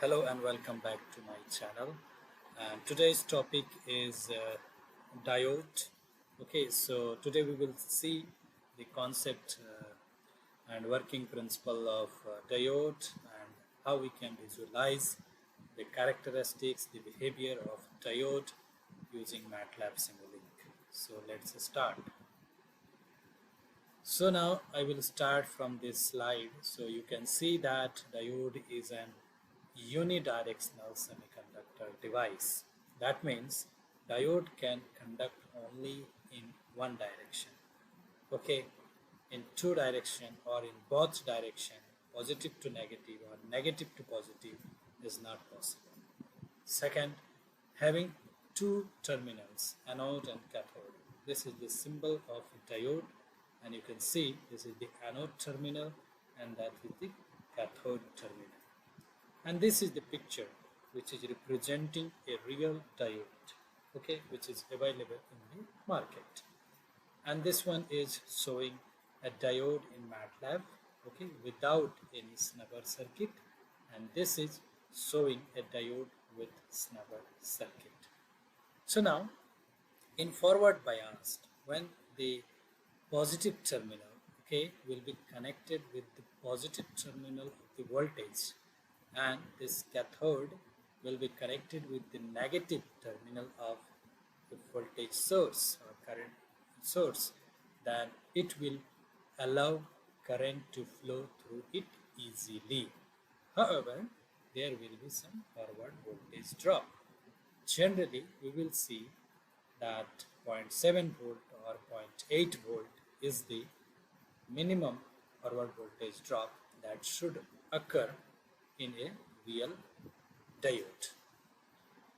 Hello and welcome back to my channel. And today's topic is diode. Okay, so today we will see the concept and working principle of diode and how we can visualize the characteristics, the behavior of diode using Matlab Simulink. So let's start. So now I will start from this slide. So you can see that diode is an unidirectional semiconductor device. That means diode can conduct only in one direction. Okay, in two direction or in both direction, positive to negative or negative to positive is not possible. Second, having two terminals, anode and cathode. This is the symbol of a diode, and you can see this is the anode terminal and that is the cathode terminal. And this is the picture which is representing a real diode, okay, which is available in the market. And this one is showing a diode in Matlab, okay, without any snubber circuit, and this is showing a diode with snubber circuit. So now in forward biased, when the positive terminal, okay, will be connected with the positive terminal of the voltage, and this cathode will be connected with the negative terminal of the voltage source or current source, then it will allow current to flow through it easily. However, there will be some forward voltage drop. Generally, we will see that 0.7 volt or 0.8 volt is the minimum forward voltage drop that should occur in a real diode.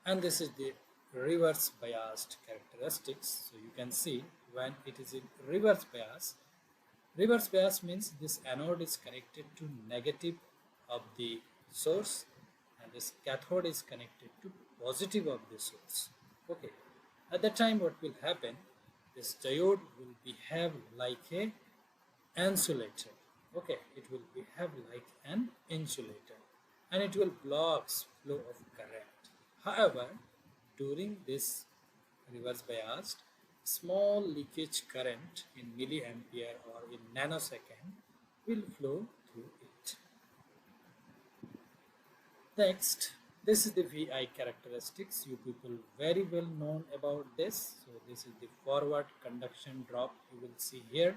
And this is the reverse biased characteristics. So you can see when it is in reverse bias means this anode is connected to negative of the source and this cathode is connected to positive of the source. Okay, at that time what will happen, this diode will behave like a insulator. Okay, it will behave like an insulator and it will block flow of current. However, during this reverse biased, small leakage current in milliampere or in nanosecond will flow through it. Next, this is the VI characteristics. You people very well known about this. So this is the forward conduction drop you will see here,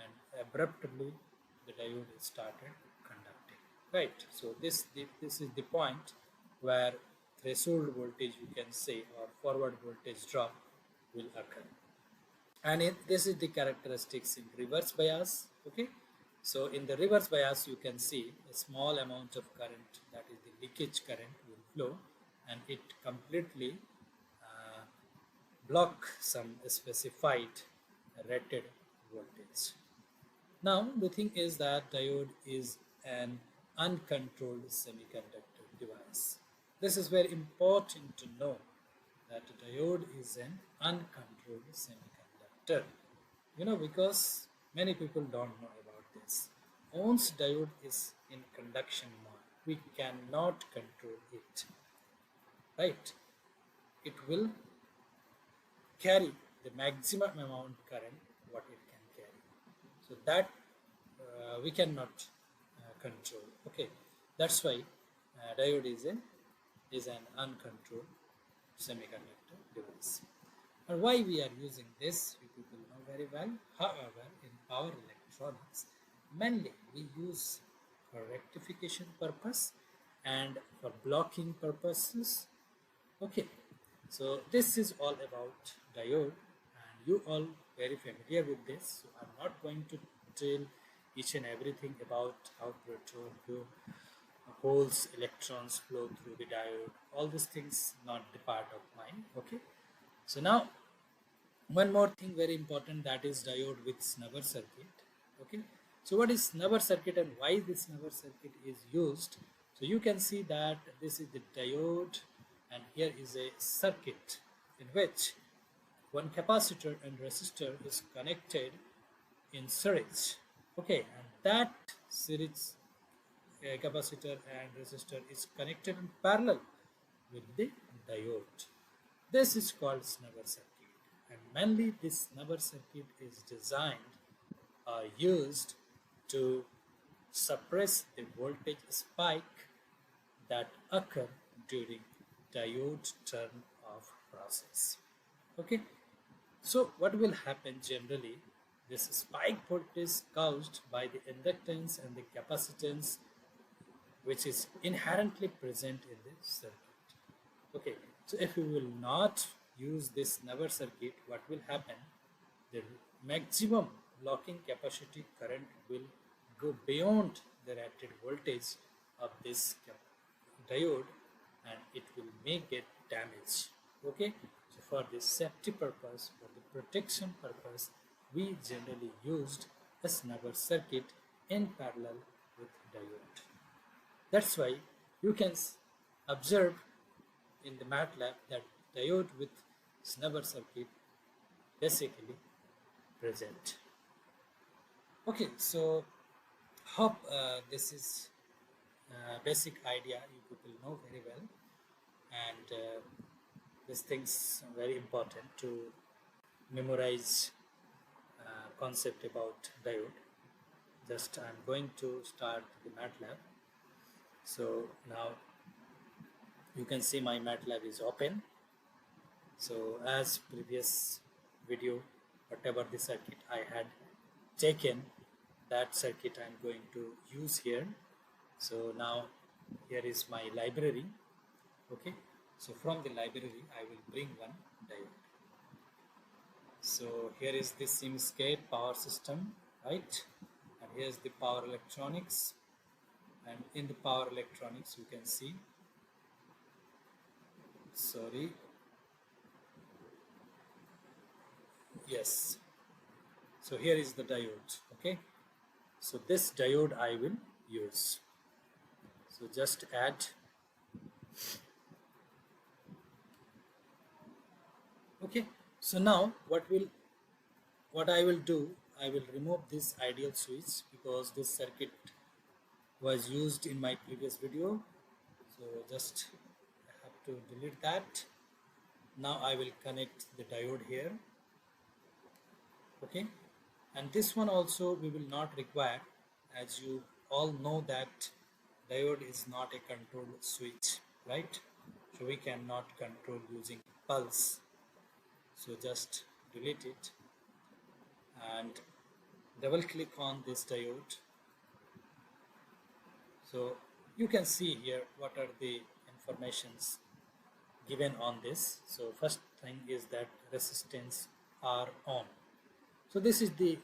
and abruptly the diode started conducting. Right. So this is the point where threshold voltage you can say or forward voltage drop will occur. And this is the characteristics in reverse bias. Okay, so in the reverse bias you can see a small amount of current, that is the leakage current, will flow and it completely block some specified rated voltage. Now the thing is that diode is an uncontrolled semiconductor device. This is very important to know, that diode is an uncontrolled semiconductor. Because many people don't know about this. Once diode is in conduction mode, we cannot control it. Right? It will carry the maximum amount current what it can carry. So that we cannot control. Okay, that's why diode is an uncontrolled semiconductor device. And why we are using this, you people know very well. However, in power electronics, mainly we use for rectification purpose and for blocking purposes. Okay, so this is all about diode, and you all very familiar with this. So I'm not going to tell each and everything about how proton flow, holes, electrons flow through the diode. All these things not the part of mine. Okay, so now one more thing very important, that is diode with snubber circuit. Okay, so what is snubber circuit and why this snubber circuit is used? So you can see that this is the diode and here is a circuit in which one capacitor and resistor is connected in series. Okay, and that series a capacitor and resistor is connected in parallel with the diode. This is called snubber circuit, and mainly this snubber circuit is designed or used to suppress the voltage spike that occur during diode turn off process. Okay, so what will happen generally? This spike voltage caused by the inductance and the capacitance, which is inherently present in the circuit. Okay, so if we will not use this snubber circuit, what will happen? The maximum locking capacity current will go beyond the rated voltage of this diode, and it will may get damage. Okay, so for the safety purpose, for the protection purpose, we generally used a snubber circuit in parallel with diode. That's why you can observe in the Matlab that diode with snubber circuit basically present. Okay, so hope this is basic idea you people know very well, and these things are very important to memorize concept about diode. Just I'm going to start the Matlab. So now you can see my Matlab is open. So as previous video, whatever the circuit I had taken, that circuit I'm going to use here. So now here is my library. Okay, so from the library I will bring one diode. So here is the SIM-SCADE power system, right? And here's the power electronics, and in the power electronics you can see, sorry, yes, so here is the diode. Okay, so this diode I will use. So just add. Okay, so now what I will do, I will remove this ideal switch because this circuit was used in my previous video. So just I have to delete that. Now I will connect the diode here. Okay, and this one also we will not require, as you all know that diode is not a control switch, right? So we cannot control using pulse. So just delete it and double click on this diode. So you can see here what are the informations given on this. So first thing is that resistance are on. So this is the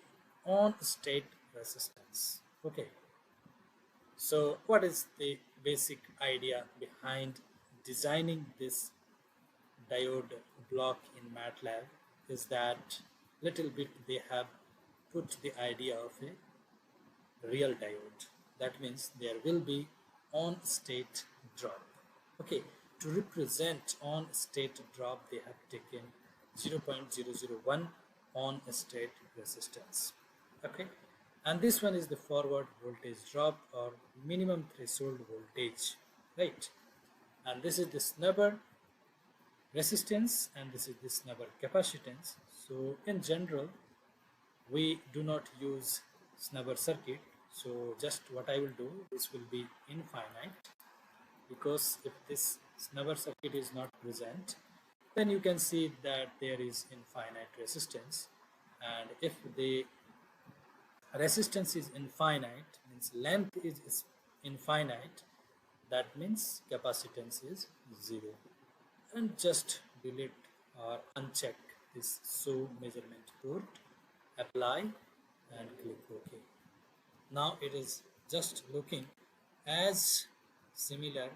on state resistance. Okay, so what is the basic idea behind designing this diode block in Matlab is that little bit they have put the idea of a real diode. That means there will be on state drop. Okay, to represent on state drop they have taken 0.001 on state resistance. Okay, and this one is the forward voltage drop or minimum threshold voltage, right? And this is the snubber resistance, and this is the snubber capacitance. So in general we do not use snubber circuit. So just what I will do, this will be infinite, because if this snubber circuit is not present, then you can see that there is infinite resistance, and if the resistance is infinite, means length is infinite, that means capacitance is 0. And just delete or uncheck this show measurement port, apply and click OK. Now it is just looking as similar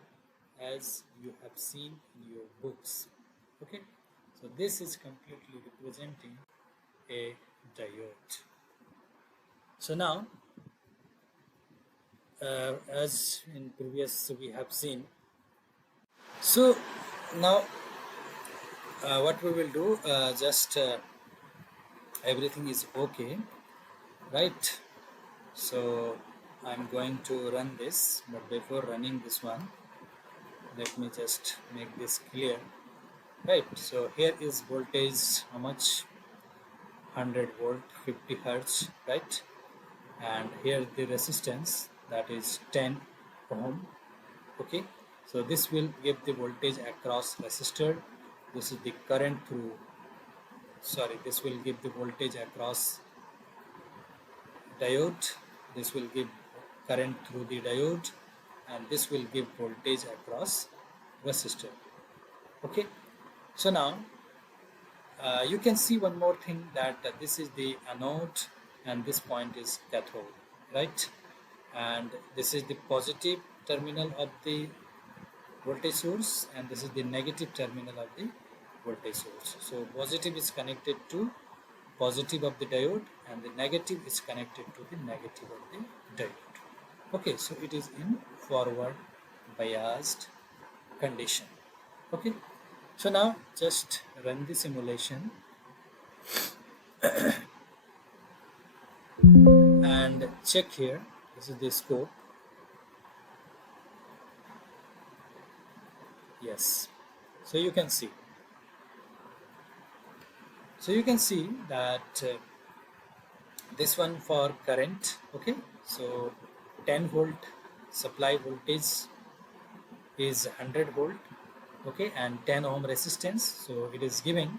as you have seen in your books. Okay, so this is completely representing a diode. So now as in previous we have seen, so now what we will do, just everything is okay, right? So I'm going to run this, but before running this one, let me just make this clear. Right, so here is voltage, how much? 100 volt, 50 hertz, right? And here the resistance, that is 10 ohm. Okay, so this will give the voltage across resistor. This is the current through, sorry, this will give the voltage across diode. This will give current through the diode, and this will give voltage across resistor. Okay, so now you can see one more thing, that this is the anode and this point is cathode, right? And this is the positive terminal of the voltage source, and this is the negative terminal of the voltage source. So positive is connected to positive of the diode, and the negative is connected to the negative of the diode. Okay, so it is in forward biased condition. Okay, so now just run the simulation and check here. This is the scope. Yes, so you can see. So you can see that this one for current. Okay, so 10 volt supply voltage is 100 volt. Okay, and 10 ohm resistance, so it is giving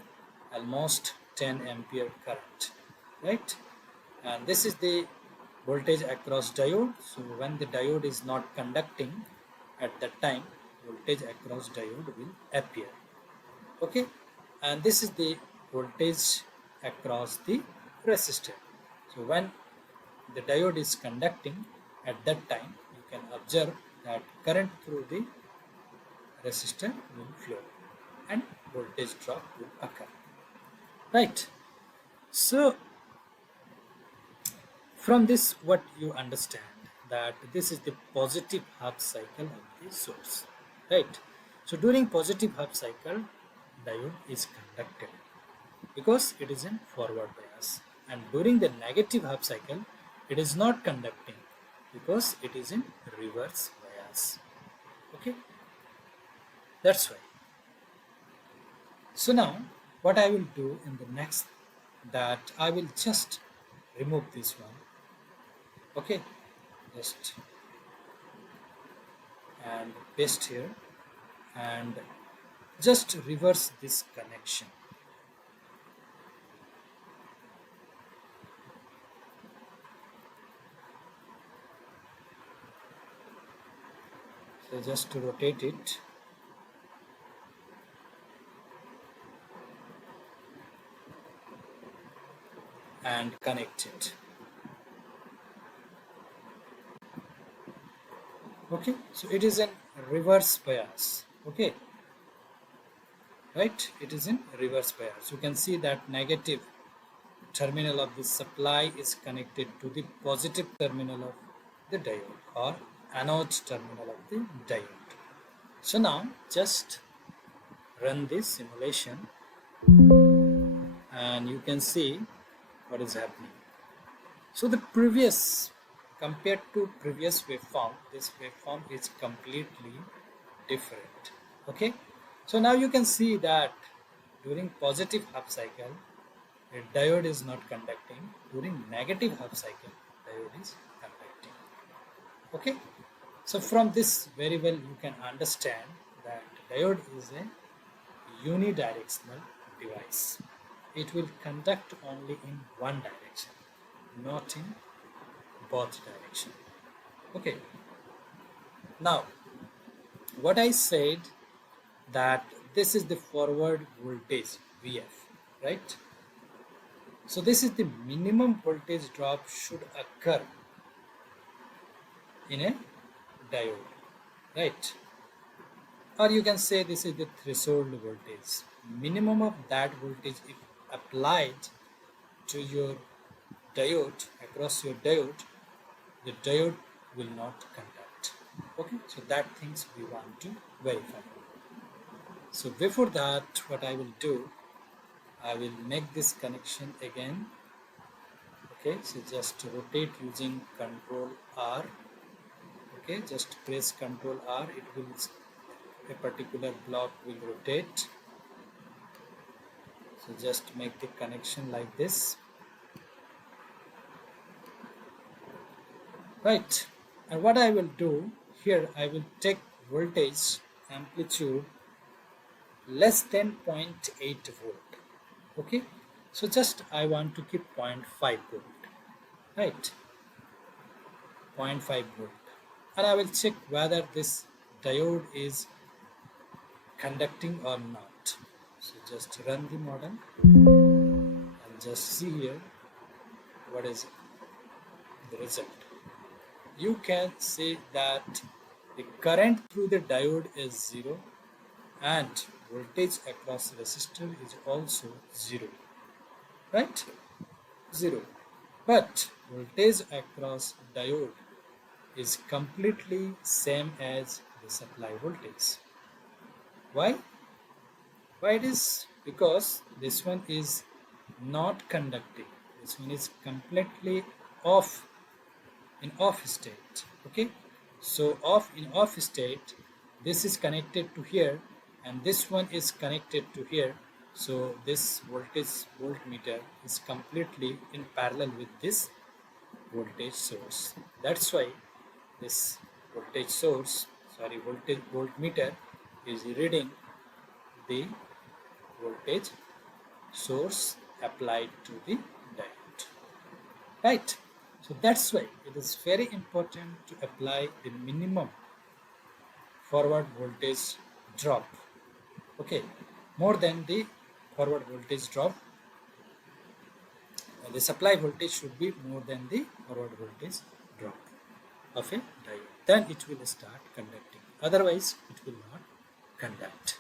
almost 10 ampere current, right? And this is the voltage across diode. So when the diode is not conducting, at that time voltage across diode will appear. Okay, and this is the voltage across the resistor. So when the diode is conducting, at that time you can observe that current through the resistor will flow and voltage drop will occur, right? So from this, what you understand, that this is the positive half cycle of the source, right? So during positive half cycle, diode is conducted because it is in forward bias, and during the negative half cycle, it is not conducting because it is in reverse bias. Okay, that's why. So now what I will do in the next, that I will just remove this one. Okay, just and paste here and just reverse this connection. So just to rotate it, and connect it. Okay, so it is in reverse bias. Okay, right, it is in reverse bias. You can see that negative terminal of the supply is connected to the positive terminal of the diode, or anode terminal of the diode. So now just run this simulation and you can see what is happening. So the previous, compared to previous waveform, this waveform is completely different. Okay, so now you can see that during positive half cycle, the diode is not conducting. During negative half cycle, diode is conducting. Okay, so from this very well you can understand that diode is a unidirectional device. It will conduct only in one direction, not in both direction. Okay, now what I said, that this is the forward voltage VF, right? So this is the minimum voltage drop should occur in a diode, right? Or you can say this is the threshold voltage. Minimum of that voltage, if applied to your diode, across your diode, the diode will not conduct. Okay, so that things we want to verify. So before that, what I will do, I will make this connection again. Okay, so just rotate using Control R. Okay, just press Control R, it will, a particular block will rotate. So just make the connection like this. Right, and what I will do here, I will take voltage amplitude less than 0.8 volt. Okay, so just I want to keep 0.5 volt, right, 0.5 volt, and I will check whether this diode is conducting or not. So just run the model and just see here what is the result. You can see that the current through the diode is 0 and voltage across resistor is also 0, right, 0, but voltage across diode is completely same as the supply voltage. Why it is? Because this one is not conducting, this one is completely off, in off state. Okay, so in off state, this is connected to here and this one is connected to here. So this voltmeter is completely in parallel with this voltage source. That's why this voltmeter is reading the voltage source applied to the diode, right? So that's why it is very important to apply the minimum forward voltage drop. Okay, more than the forward voltage drop, the supply voltage should be more than the forward voltage drop of a diode. Then it will start conducting. Otherwise, it will not conduct.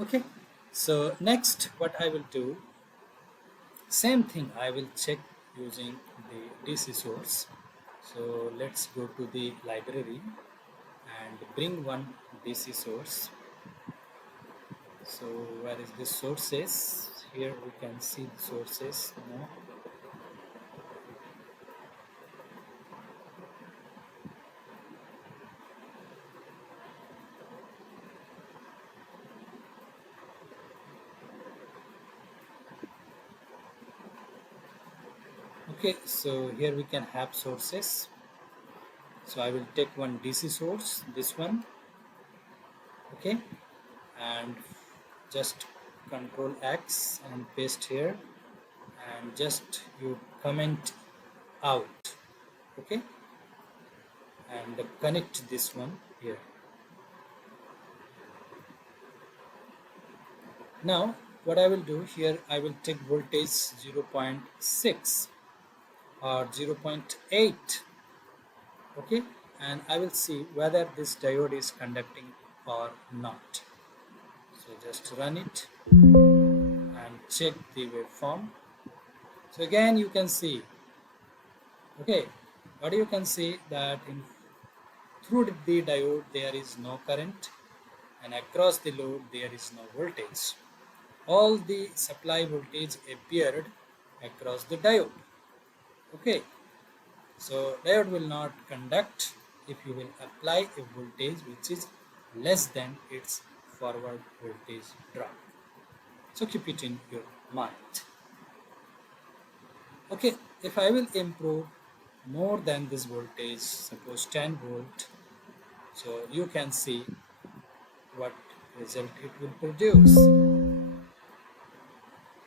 Okay, so next what I will do, same thing I will check using the DC source. So let's go to the library and bring one DC source. So where is the sources? Here we can see the sources now. Okay, so here we can have sources. So I will take one DC source, this one. Okay, and just Control X and paste here and just you comment out. Okay, and connect this one here. Now what I will do here, I will take voltage 0.6 or 0.8. okay, and I will see whether this diode is conducting or not. So just run it and check the waveform. So again you can see, okay, what you can see that through the diode there is no current and across the load there is no voltage. All the supply voltage appeared across the diode. Okay, so diode will not conduct if you will apply a voltage which is less than its forward voltage drop. So keep it in your mind. Okay, if I will improve more than this voltage, suppose 10 volt, so you can see what result it will produce.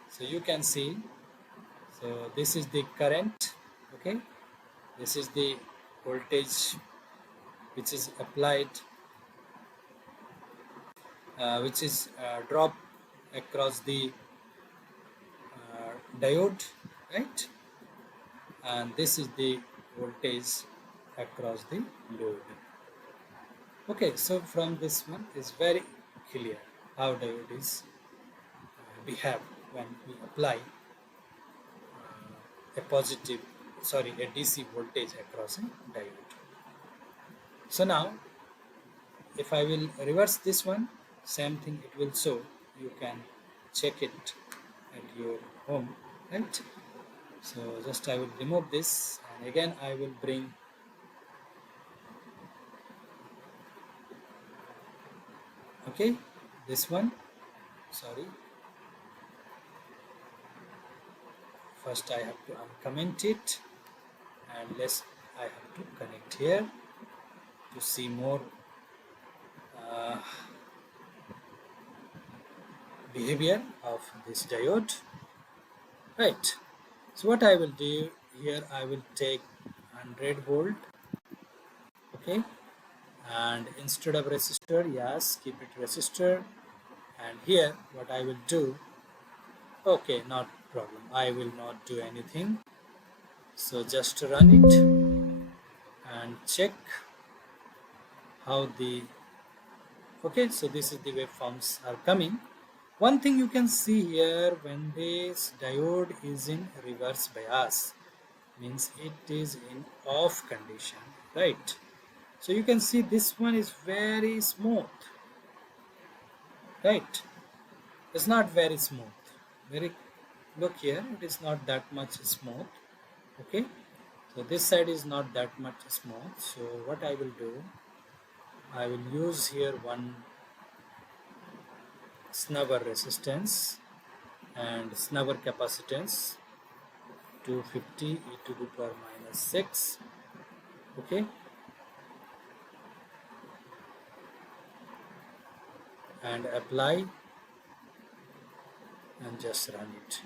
So you can see, so this is the current, okay, this is the voltage which is applied, which is drop across the diode, right, and this is the voltage across the load. Okay, so from this one is very clear how diode is behave when we apply a DC voltage across a diode. So now if I will reverse this one, same thing it will show. You can check it at your home, right? So just I will remove this, and again I will bring okay this one. Sorry, first I have to uncomment it, and I have to connect here to see more uh, behavior of this diode. Right. So what I will do here, I will take 100 volt. Okay, and instead of resistor, yes, keep it resistor. And here what I will do, okay, not problem, I will not do anything. So just run it and check how the okay, so this is the waveforms are coming. One thing you can see here, when this diode is in reverse bias, means it is in off condition, right? So you can see this one is very smooth, right? It's not very smooth. Very look here, it is not that much smooth. Okay, so this side is not that much smooth. So what I will do, I will use here one snubber resistance and snubber capacitance 250 e to the power minus 6. Okay, and apply and just run it.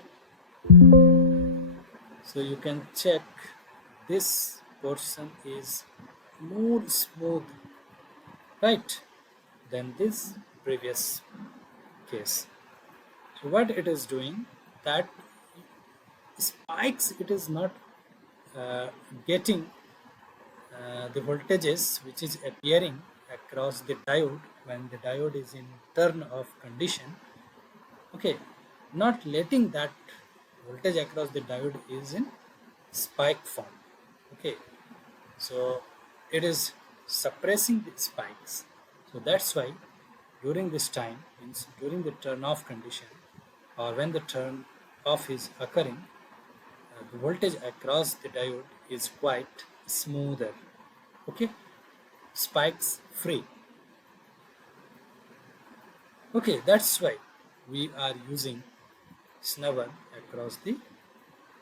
So you can check this portion is more smooth, right, than this previous case. So what it is doing, that spikes, it is not getting the voltages which is appearing across the diode when the diode is in turn off condition. Okay, not letting that voltage across the diode is in spike form. Okay, so it is suppressing the spikes. So that's why during this time, means during the turn off condition, or when the turn off is occurring, the voltage across the diode is quite smoother. Okay, spikes free. Okay, that's why we are using snubber across the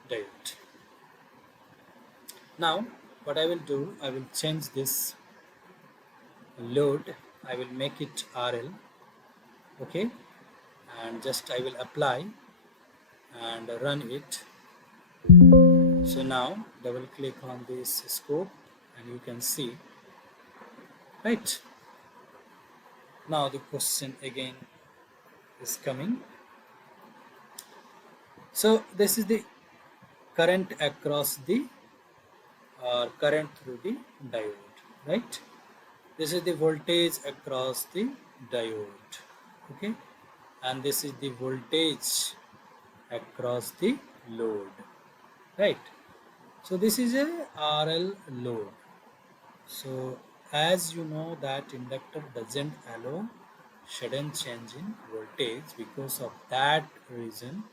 diode. Now what I will do, I will change this load, I will make it RL. Okay, and just I will apply and run it. So now double click on this scope and you can see, right? Now the question again is coming. So this is the current across the current through the diode, right? This is the voltage across the diode. Okay, and this is the voltage across the load, right? So this is a RL load. So as you know that inductor doesn't allow sudden change in voltage, because of that reason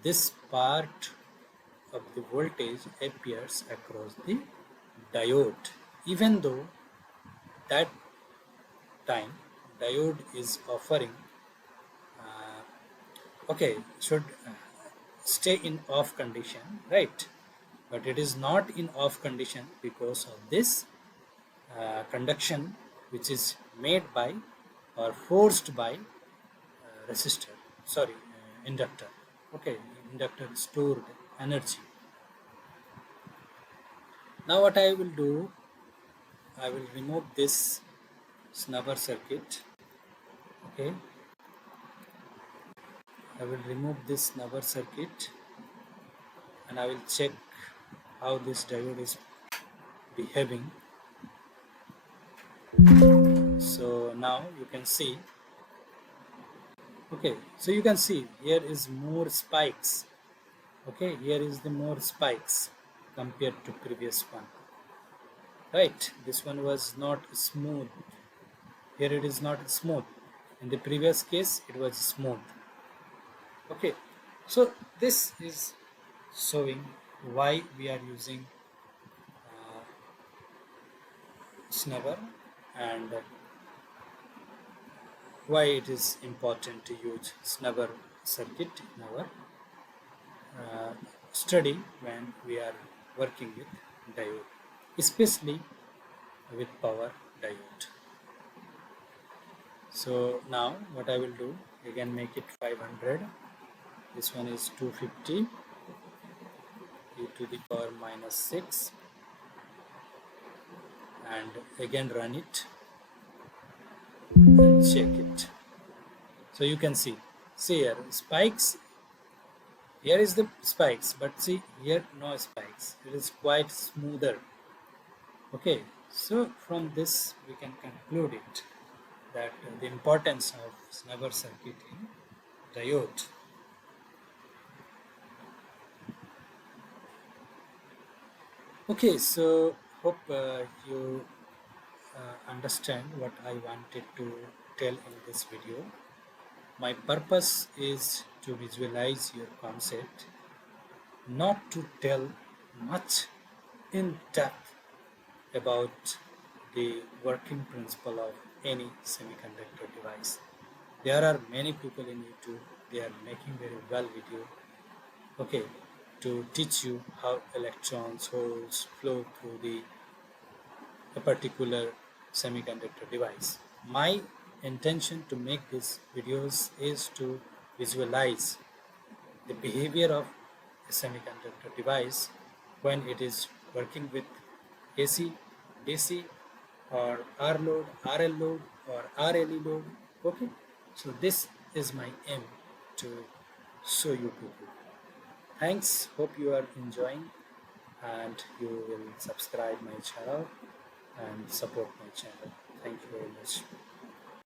this part of the voltage appears across the diode, even though that time diode is offering okay, should stay in off condition, right? But it is not in off condition because of this conduction which is made by or forced by resistor, sorry, inductor. Okay, inductor stored energy. Now what I will do, I will remove this snubber circuit. Okay, I will remove this snubber circuit and I will check how this diode is behaving. So now you can see, okay, so you can see here is more spikes. Okay, here is the more spikes compared to previous one, right? This one was not smooth. Here it is not smooth. In the previous case it was smooth. Okay, so this is showing why we are using snubber and why it is important to use snubber circuit in our study when we are working with diode, especially with power diode. So now what I will do, again make it 500. This one is 250 e to the power minus 6, and again run it and check it. So you can see here spikes. Here is the spikes, but see here no spikes. It is quite smoother. Okay, so from this we can conclude it that the importance of snubber circuit in diode. Okay, so hope you understand what I wanted to tell in this video. My purpose is to visualize your concept, not to tell much in depth about the working principle of any semiconductor device. There are many people in YouTube, they are making very well video, okay, to teach you how electrons, holes flow through a particular semiconductor device. My intention to make these videos is to visualize the behavior of a semiconductor device when it is working with AC, DC, or R load, RL load, or RLE load. Okay, so this is my aim to show you people. Thanks, hope you are enjoying, and you will subscribe my channel and support my channel. Thank you very much.